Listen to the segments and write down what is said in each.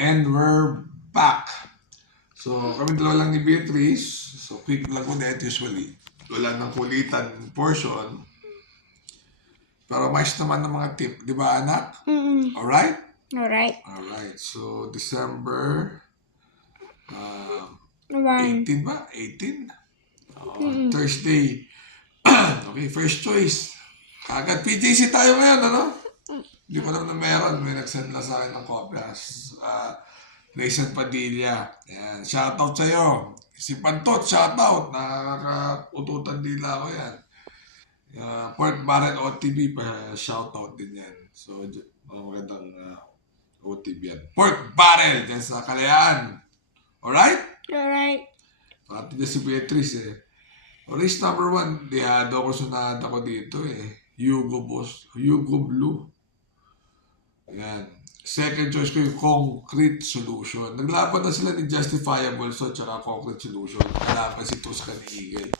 And we're back. So, kami dalawa lang ni Beatrice. So, quick lang ulit usually. Wala ng kulitan portion. Pero mais naman ng mga tip. Di ba, anak? Alright? Alright. Alright. So, December 1. 18 ba? 18? Thursday. Okay, first choice. Agad PJC tayo ngayon, ano? Hindi ko alam na meron. May nagsend lang sa akin ng kopyas. Rayson Padilla. Yan. Shoutout sa'yo. Si Pantot, shoutout. Nakakaututan dila ako yan. Port Barrel OTB pa, shoutout din yan. So, magandang OTB yan. Port Barrel, dyan sa Kalayaan. Alright? Alright. Pati dyan si Beatrice eh. Race number 1, dihado ko sunada ko dito eh. Hugo Blue. Ayan. Second choice ko yung Concrete Solution. Naglaban na sila ni Justifiable so tsaka Concrete Solution. Naglaban si Tuscan Eagle.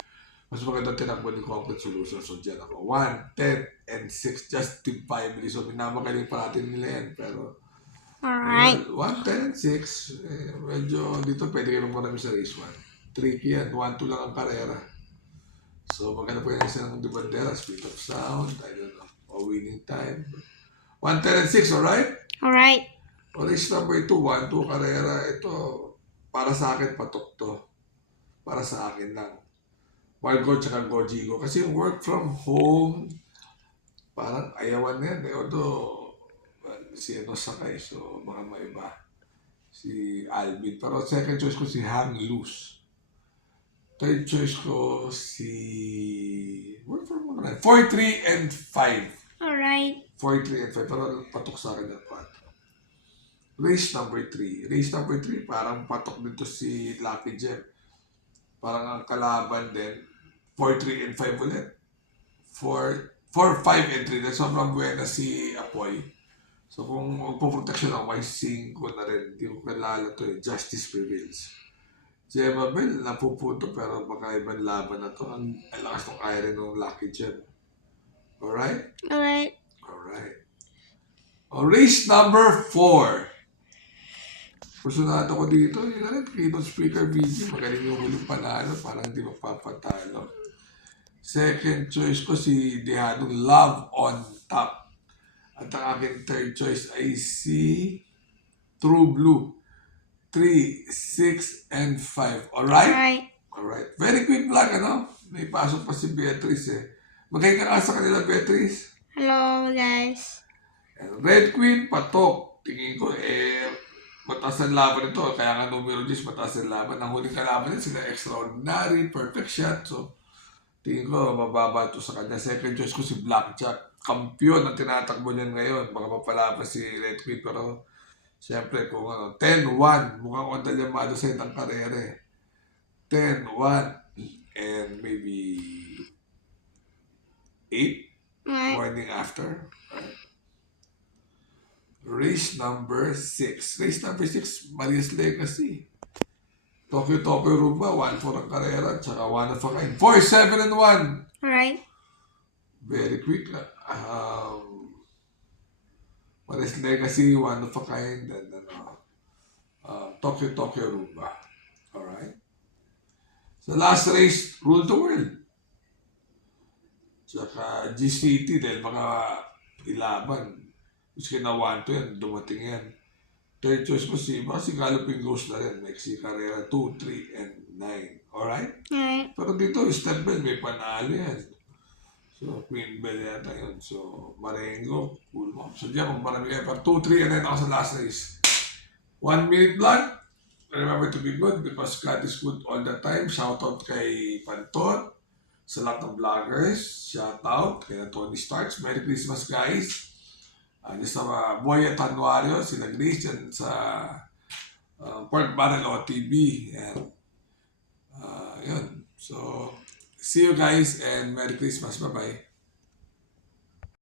Mas maganda tinakbo ni Concrete Solution. So dyan ako. 1, 10, and 6 Justifiably. So minamagaling pa natin nila yan. Pero Alright. 1, 10, and 6 medyo dito pwede kayo marami sa race 1. Tricky yan. 1-2 lang ang karera. So maganda po yan isa ng Dibandera. Speed of sound. I don't know. O winning time. 1, 10, and 6. Alright? Alright. O race number 2, 1-2 karera. Ito, para sa akin, patok to. Para sa akin lang. Wild Go tsaka Gojigo. Kasi yung work from home, parang ayawan na yan. Although, si ano sakay, so mga maiba. Si Alvin. Pero second choice ko si Hang Loose. Third choice ko si... work from home na. 4, 3, and 5. Alright. 4, 3, and 5. Pero patok sa akin na 4. Race number 3. Race number 3, parang patok dito si Lucky Gem. Parang ang kalaban din. 4, 3, and 5 ulit. 4, 5, and 3. Sobrang buena si Apoy. So kung magpo-protection ako, may 5 na rin. Hindi ko kalala to eh. Justice Prevails. Gemma Bell, napupunto pero baka ibang laban na to. Ang lakas ng iron ng Lucky Gem. Alright? Alright. Alright. O, race number 4. Personado ko dito, yun na rin, keynote speaker video, magaling yung huling panalo, parang hindi magpapatalo. Second choice ko si Dehadong Love on Top. At ang aking third choice ay si True Blue. 3, 6, and 5. Alright? Alright. Alright. Very quick vlog, ano? May pasok pa si Beatrice eh. Magaling ka sa kanila, Beatrice. Hello, guys. Red Queen, patok. Tingin ko, mataas ang laban ito. Kaya nga numero 10, mataas ang laban. Ang huling kalaban nila, sila Extraordinary, Perfect Shot. So, tingin ko, mababa ito sa kanya. Second choice ko si Blackjack. Kampiyon ang tinatakbo niyan ngayon. Baka mapalaban si Red Queen. Pero, siyempre, kung 10-1, mukhang Onda Llamado sa itang karere. 10-1, and maybe 8 Alright. morning after. Right? Race number 6. Race number 6, Maria's Legacy. Tokyo Rumba, 1-4 ang karera, tsaka 1 of a kind. 4, 7, and 1. Alright. Very quick lang. Maria's Legacy, 1 of a kind, and Tokyo Rumba. Alright. So last race, Rule the World. Tsaka G-City, dahil mga ilaban. Which kina 1-2 yan, dumating yan. Third choice ko si Galloping Ghost na rin. Mexi Carrera 2, 3, and 9. Alright? Alright. Pero dito, Step Bell, may panalo yan. So, Queen Bell yata yun. So, Marengo, cool mo. So, diyan, kung marami kayo. Pero 2, 3, and 9 ako sa last race. 1 minute vlog. Remember to be good because God is good all the time. Shoutout kay Pantot. Sa lahat ng vloggers. Shoutout kay Tony Starks. Merry Christmas, guys. Sa mga Boya Tanwario, sila Grace dyan sa Port Barrel OTB. And, yun. So, see you guys and Merry Christmas. Bye-bye.